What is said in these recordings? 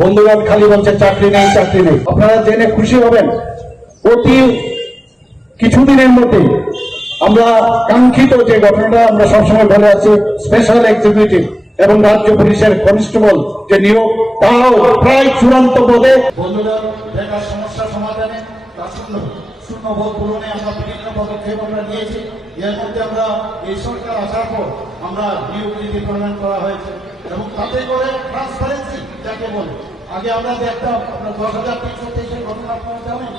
বন্ধুগণ খালি বলছে চাকরি নেই চাকরি নেই। আপনারা জেনে খুশি হবেন, অতি কিছুদিনের মধ্যে আমরা কাঙ্ক্ষিত যে ঘটনাটা আমরা সবসময় বলে আছি স্পেশাল এক্সিকিউটিভ এবং রাজ্য পুলিশের কনস্টেবল যে নিয়োগ, তাও প্রায় চূড়ান্ত পদে। বন্ধুরা সমস্যা সমাধানে তা পূরণে আমরা বিভিন্ন পদক্ষেপ আমরা নিয়েছি। এর মধ্যে আমরা এই সরকার আসার পর আমরা নিয়োগ নীতি প্রণয়ন করা হয়েছে এবং তাতে করে ট্রান্সপারেন্সি যাকে বলে। আগে আমরা দেখতাম দশ হাজার তিনশো তেইশের ঘটনা আপনারা জানেন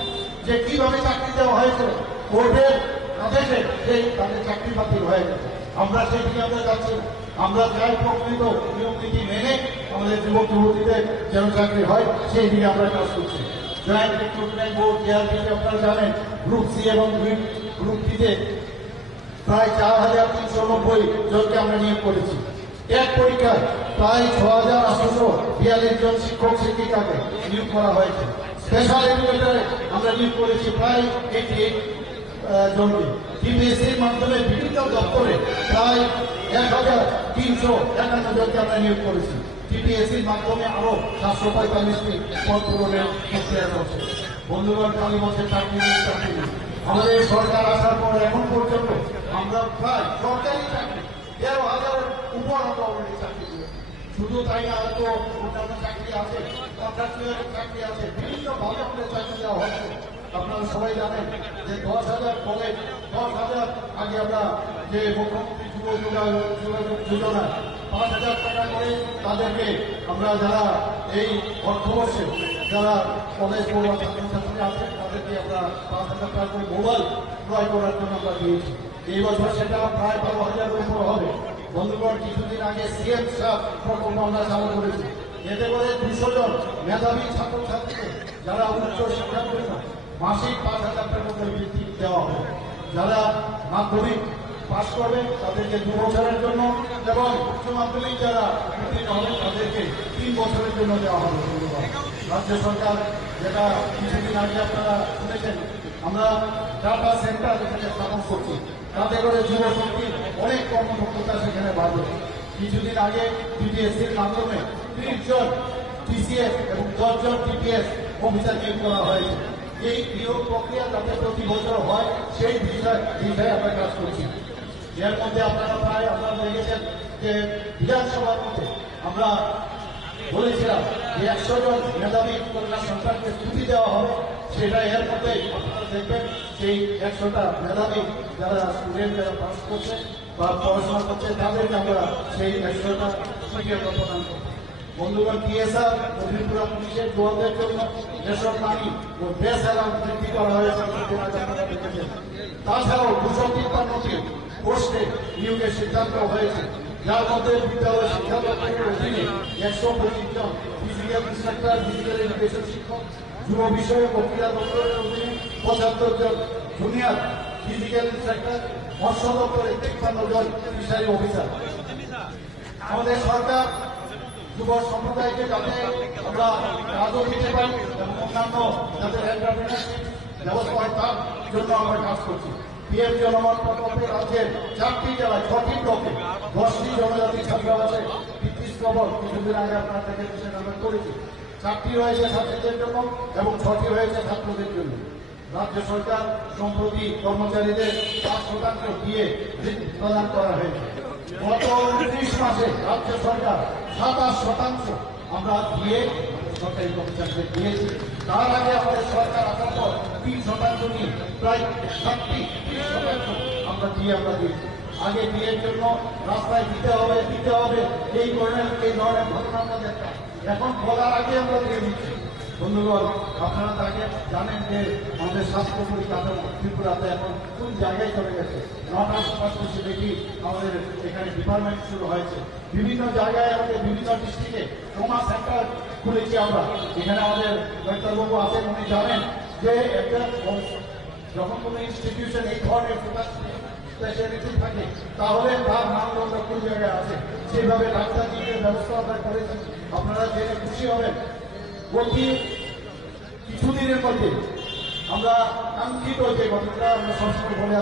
যে কীভাবে চাকরি দেওয়া হয়েছিল কোর্টের আদেশে তাদের চাকরি বাতিল হয়ে গেছে আমরা সেদিকে আমরা যাচ্ছি। আমরা চাই প্রকৃত নিয়ম নীতি মেনে আমাদের যুবক যুবতীদের যেন চাকরি হয়, সেই দিকে আমরা কাজ করছি। এবং গ্রুপ ডিতে প্রায় চার হাজার তিনশো নব্বই জনকে আমরা নিয়োগ করেছি। এক পরীক্ষায় প্রায় ছ হাজার আটশো বিয়াল্লিশ শিক্ষক শিক্ষিকাকে নিয়োগ করা হয়েছে। আমরা নিয়োগ করেছি প্রায় এইটি এইট মাধ্যমে বিভিন্ন প্রায় এক হাজার তিনশো একান্ন নিয়োগ করেছি। টিপিএসসির মাধ্যমে আরও সাতশো পঁয়তাল্লিশটি পদ পূরণের প্রক্রিয়া চলছে। বন্ধুগণ, কালী বছর চাকরি চাকরি আমাদের সরকার আসার পর এখন পর্যন্ত আমরা প্রায় সরকারি চাকরি তেরো হাজার উপর চাকরি শুধু তাই না, হয়তো অন্যান্য চাকরি আছে চাকরি আছে, বিভিন্ন ভাবে আমাদের চাকরি দেওয়া হচ্ছে। আপনারা সবাই জানেন যে দশ হাজার কলেজ, দশ হাজার আগে আমরা যে মুখ্যমন্ত্রী যোজনা পাঁচ হাজার টাকা করে তাদেরকে আমরা যারা এই অর্থবর্ষে যারা কলেজ পড়ুয়া ছাত্রছাত্রী আছে তাদেরকে আমরা পাঁচ হাজার টাকা করে মোবাইল ক্রয় করার জন্য আমরা দিয়েছি। এই বছর সেটা প্রায় বারো হাজার উপর হবে। বন্ধুগণ, কিছুদিন আগে সিএম প্রকল্প আমরা চালু করেছি। এতে করে দুশো জন মেধাবী ছাত্রছাত্রীকে যারা উচ্চ শিক্ষার জন্য মাসিক পাঁচ হাজার টাকা করে বৃত্তি দেওয়া হবে। যারা মাধ্যমিক পাশ করবে, তাদেরকে দু বছরের জন্য এবং উচ্চ মাধ্যমিক যারা উত্তীর্ণ হবে, তাদেরকে তিন বছরের জন্য দেওয়া হবে। রাজ্য সরকার যেটা কিছুদিন আগে আপনারা শুনেছেন, আমরা ডাটা সেন্টার এখানে স্থাপন করছি, তাতে করে যুব শক্তির অনেক কর্মদক্ষতা সেখানে বাড়বে। কিছুদিন আগে টিপিএসসির মাধ্যমে তিরিশ জন টিসিএস এবং দশ জন টিপিএস অফিসার নিয়োগ করা হয়েছে। এই নিয়োগ প্রক্রিয়া যাতে প্রতি বছর হয়, সেই বিষয় আমরা কাজ করছি। এর মধ্যে আপনারা প্রায় আপনারা দেখেছেন যে বিধানসভার মধ্যে আমরা বলেছিলাম যে একশো জন মেধাবী কন্যা সন্তানকে ছুটি দেওয়া হবে। সেটা এর মধ্যে আপনারা দেখবেন সেই একশোটা মেধাবী যারা স্টুডেন্ট যারা পাস করছে বা পড়াশোনা করছে, তাদেরকে আমরা সেই একশোটা প্রদান করব। বন্ধুগণ টিএসআর ত্রিপুরা পুলিশের জোয়ারদের জন্য রেশন পানি ও অ্যালাউন্স বৃদ্ধি করা হয়েছে তাছাড়াও দুশো তিপ্পান্নটি পোস্টে নিয়োগের সিদ্ধান্ত হয়েছে। যার মধ্যে বিদ্যালয় শিক্ষা দপ্তরের অধীনে একশো পঁচিশ জন ফিজিক্যাল ইন্সট্রাক্টর ফিজিক্যাল এডুকেশন শিক্ষক, যুব বিষয়ক ও ক্রীড়া দপ্তরের অধীনে পঁচাত্তর জন জুনিয়র ফিজিক্যাল ইন্সট্রাক্টর মৎস্য দপ্তরে তিপ্পান্ন জন ফিশারি অফিসার আমাদের সরকার যুব সম্প্রদায়কে যাতে আমরা কাজও দিতে পারি এবং অন্যান্য যাদের ব্যবস্থা হয় তার জন্য আমরা কাজ করছি। পিএম জনমত প্রকল্পে রাজ্যের চারটি জেলায়, ছটি ব্লকে দশটি জনজাতি ছাত্রাবাসে ব্রিটিশ খবর কিছুদিন আগে আপনার থেকে সেটা করেছি। চারটি রয়েছে ছাত্রীদের জন্য এবং ছটি রয়েছে ছাত্রদের জন্য। রাজ্য সরকার সম্প্রতি কর্মচারীদের পাঁচ শতাংশ দিয়ে প্রদান করা হয়েছে। গত উনত্রিশ মাসে রাজ্য সরকার সাতাশ শতাংশ আমরা দিয়ে সরকারি কর্মচারীদের দিয়েছি। তার আগে আমাদের সরকার আসার পর তিন শতাংশ নিয়ে প্রায় সাতটি শতাংশ আমরা দিয়ে আমরা দিয়েছি। আগে বিয়ের জন্য রাস্তায় দিতে হবে দিতে হবে। এই ধরনের এই ধরনের ঘটনা দেখতাম এখন বলার আগে আমরা দিয়ে দিচ্ছি। বন্ধুগণ আপনারা তাকে জানেন যে আমাদের স্বাস্থ্য পরিকাঠামো ত্রিপুরাতে এখন কোন জায়গায় চলে গেছে। নট স্পেশালিটি আমাদের এখানে ডিপার্টমেন্ট শুরু হয়েছে। বিভিন্ন জায়গায় আমাদের বিভিন্ন ডিস্ট্রিক্টে ট্রমা সেন্টার খুলেছি আমরা। এখানে আমাদের ডাক্তারবাবু আছেন, উনি জানেন যে একটা যখন কোনো ইনস্টিটিউশন এই ধরনের স্পেশালিটি থাকে, তাহলে তার মানদণ্ড কোন জায়গায় আছে? সেইভাবে ডাক্তার ব্যবস্থা আমরা করেছি। আপনারা জেনে খুশি হবেন কিছুদিনের মধ্যে আমরা কাঙ্ক্ষিত যে ঘটনাটা আমরা সবসময় বলে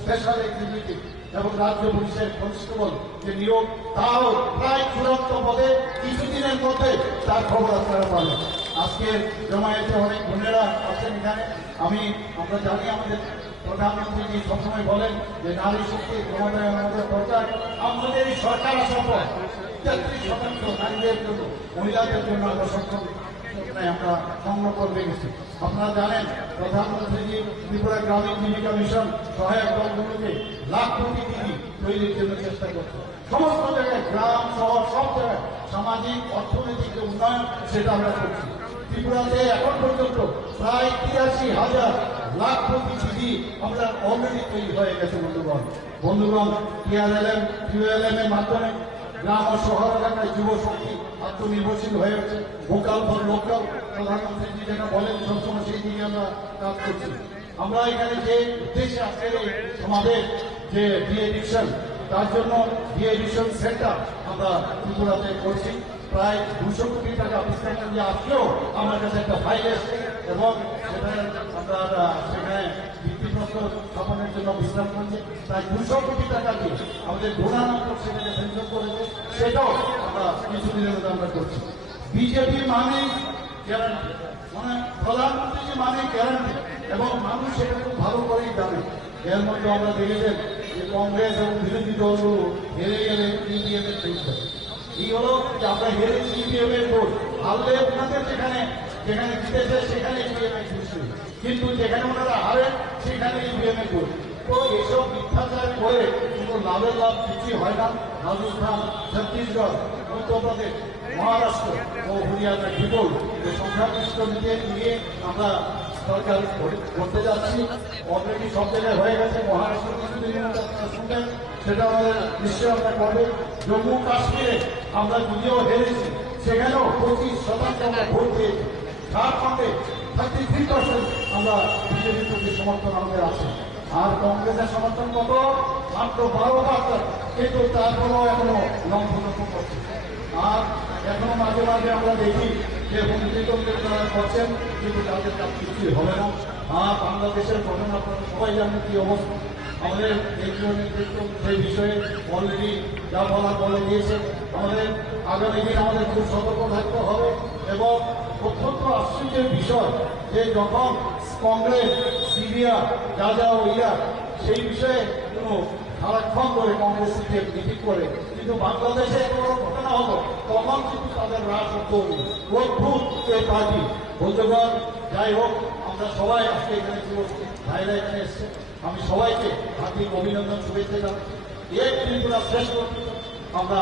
স্পেশাল এক্সিকিউটিভ এবং রাজ্য পুলিশের কনস্টেবল যে নিয়োগ তাও প্রায় চূড়ান্ত পদে কিছুদিনের মধ্যে তার খবর আপনারা পাবেন। আজকের জমায়েতে অনেক বোনেরা আছেন এখানে। আমি, আমরা জানি আমাদের প্রধানমন্ত্রী সবসময় বলেন যে নারী শক্তি ক্ষমতায়ন আমাদের দরকার। আমাদের এই সরকার আসার তেত্রিশ শতাংশ নারীদের জন্য, মহিলাদের জন্য আমরা সক্ষম। আমরা সংরক্ষণ রেখেছি আপনারা জানেন প্রধানমন্ত্রীজি ত্রিপুরা গ্রামীণ জীবিকা মিশন সহায়ক দলগুলোকে লাখ কোটি দিদি তৈরির জন্য চেষ্টা করছে। সমস্ত জায়গায় গ্রাম, শহর, সব জায়গায় সামাজিক, অর্থনৈতিক উন্নয়ন, সেটা আমরা করছি। ত্রিপুরাতে এখন পর্যন্ত প্রায় তিরাশি হাজার লাখ কোটি দিদি আমরা অলরেডি তৈরি হয়ে গেছে, বন্ধুগণ। বন্ধুগণ টিআরএলএম টিউএলএম এর মাধ্যমে গ্রাম ও শহর এলাকায় যুব শক্তি আত্মনির্ভরশীল হয়ে উঠছে ভোকাল ফর লোকাল, প্রধানমন্ত্রী যেটা বলেন, সবসময় সেই দিকে আমরা কাজ করছি। আমরা এখানে যে উদ্দেশ্যে আজকের সমাবেশ, যে ডিএডিকশন তার জন্য ডিএডিকশন সেন্টার আমরা ত্রিপুরাতে করছি। প্রায় দুশো কোটি টাকা বিস্তারিত দিয়ে আসলেও আমার কাছে একটা ফাইল এসছে এবং সেখানে আমরা, সেখানে ভিত্তিপ্রস্তর স্থাপনের জন্য বিশ্রাম করছি। প্রায় দুশো কোটি টাকা দিয়ে আমাদের ডোনা নম্বর সেখানে সেন্সর করেছে। সেটাও আমরা কিছুদিনের মধ্যে আমরা করছি। বিজেপি মানে গ্যারান্টি মানে প্রধানমন্ত্রী মানে গ্যারান্টি এবং মানুষ সেটা খুব ভালো করেই জানে। এর মধ্যে আমরা দেখেছেন যে কংগ্রেস এবং বিরোধী দলগুলো হেরে গেলে ইভিএম এর দেয়। এই হলো যে আমরা হেরেছি ইভিএম এর ভোট। জিতেছে সেখানে কিন্তু যেখানে ওনারা হারেন সেখানে ইভিএম ভোট তো এইসব মিথ্যাচার করে কোনো লাভের লাভ কিছুই হয় না। রাজস্থান, ছত্তিশগড় মধ্যপ্রদেশ মহারাষ্ট্র ও হরিয়ানা বিপুল যে সংখ্যাগরিষ্ঠ নিয়ে নিয়ে আমরা সরকার করতে যাচ্ছি। অলরেডি সব জায়গায় হয়ে গেছে। মহারাষ্ট্র আপনারা শুনবেন, সেটা আমাদের নিশ্চয়ই আমরা করবে। জম্মু কাশ্মীরে আমরা যদিও হেরেছি, সেখানেও পঁচিশ শতাংশ আমরা ভোট দিয়েছি ঝাড়খণ্ডে আমরা বিজেপির প্রতি সমর্থন আমাদের আছে। আর কংগ্রেসের সমর্থন কত? মাত্র বারো পার্সেন্ট কিন্তু তারপরেও এখনও লঙ্ঘন করছে। আর এখনও মাঝে মাঝে আমরা দেখি যে হুমকিতন্ত্রের তারা করছেন, কিন্তু তাদের কাজ কিছুই হবে না। আর বাংলাদেশের ঘটনা আপনারা সবাই জানেন কি অবস্থা। আমাদের সেই বিষয়ে অলরেডি যা বলার বলে দিয়েছে আমাদের আগামী দিন আমাদের খুব সতর্ক থাকতে হবে এবং অত্যন্ত আশ্চর্যের বিষয় যে যখন কংগ্রেস সিরিয়া যা যা ইয়া সেই বিষয়ে কোনো সারাক্ষণ করে কংগ্রেস থেকে মিটিং করে, কিন্তু বাংলাদেশে বড় ঘটনা হলো, তখন কিন্তু তাদের রাজ করি অদ্ভুত পার্টি। বন্ধুগণ, যাই হোক, আমরা সবাই আজকে এখানে ছিল ভাইরা এখানে এসছে আমি সবাইকে হার্দিক অভিনন্দন, শুভেচ্ছা জানাচ্ছি। এক ত্রিপুরা শ্রেষ্ঠ আমরা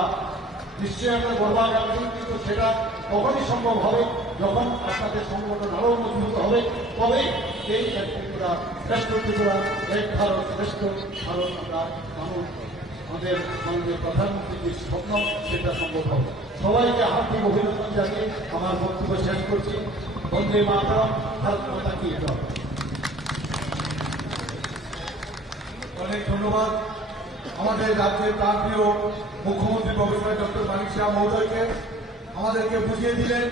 নিশ্চয়ই আমরা গর্বাগামী কিন্তু সেটা তখনই সম্ভব হবে যখন আপনাদের সংগঠন আরও মজবুত হবে। তবেই এই এক ত্রিপুরা শ্রেষ্ঠ ত্রিপুরা এক ভারত শ্রেষ্ঠ ভারত আমরা মানুষ আমাদের মাননীয় প্রধানমন্ত্রীর স্বপ্ন সেটা সম্ভব হবে। সবাইকে হার্দিক অভিনন্দন জানিয়ে আমার বক্তব্য শেষ করছি। বন্দে মাতরম, ভারত মাতা কি অনেক ধন্যবাদ। আমাদের রাজ্যের প্রাণপ্রিয় মুখ্যমন্ত্রী প্রফেসর ডক্টর মানিক শাহ মহোদয়কে আমাদেরকে বুঝিয়ে দিলেন।